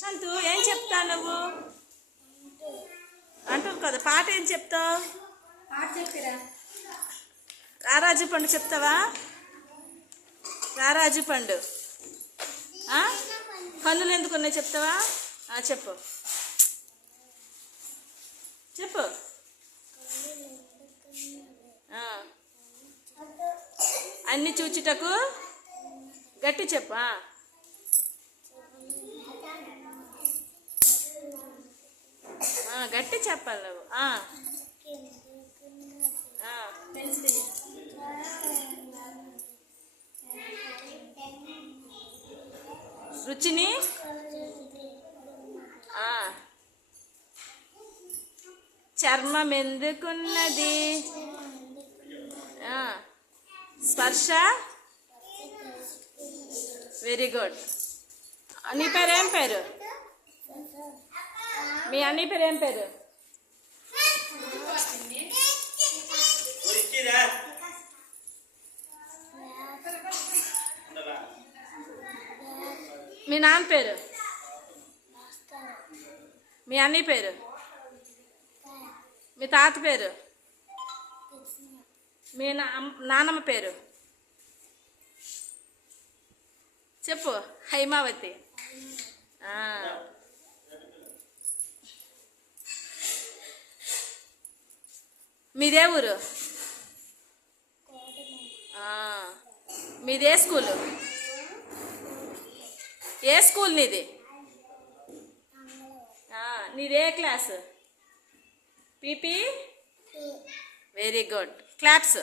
సంతు ఏం చెప్తావు నువ్వు? అంటావు కదా పాట ఏం చెప్తావు? రారాజు పండు చెప్తావా? రారాజు పండు. ఆ? కన్నులు ఎందుకు ఉన్నాయి చెప్తావా? చెప్పు. చెప్పు. అన్ని చూచుటకు గట్టి చెప్పు గట్టి చెప్పాలి నువ్వు. రుచిని? చర్మం ఎందుకున్నది స్పర్శ? Very good. నీ పేరు ఏం పేరు? మీ అన్ని పేరు ఏం పేరు? మీ నాన్న పేరు? మీ అన్ని పేరు? మీ తాత పేరు? మీ నానమ్మ పేరు? చెప్పు హైమావతి. మీదే ఊరు? మీదే స్కూలు? ఏ స్కూల్ నీది? నీదే class? PP? Very good claps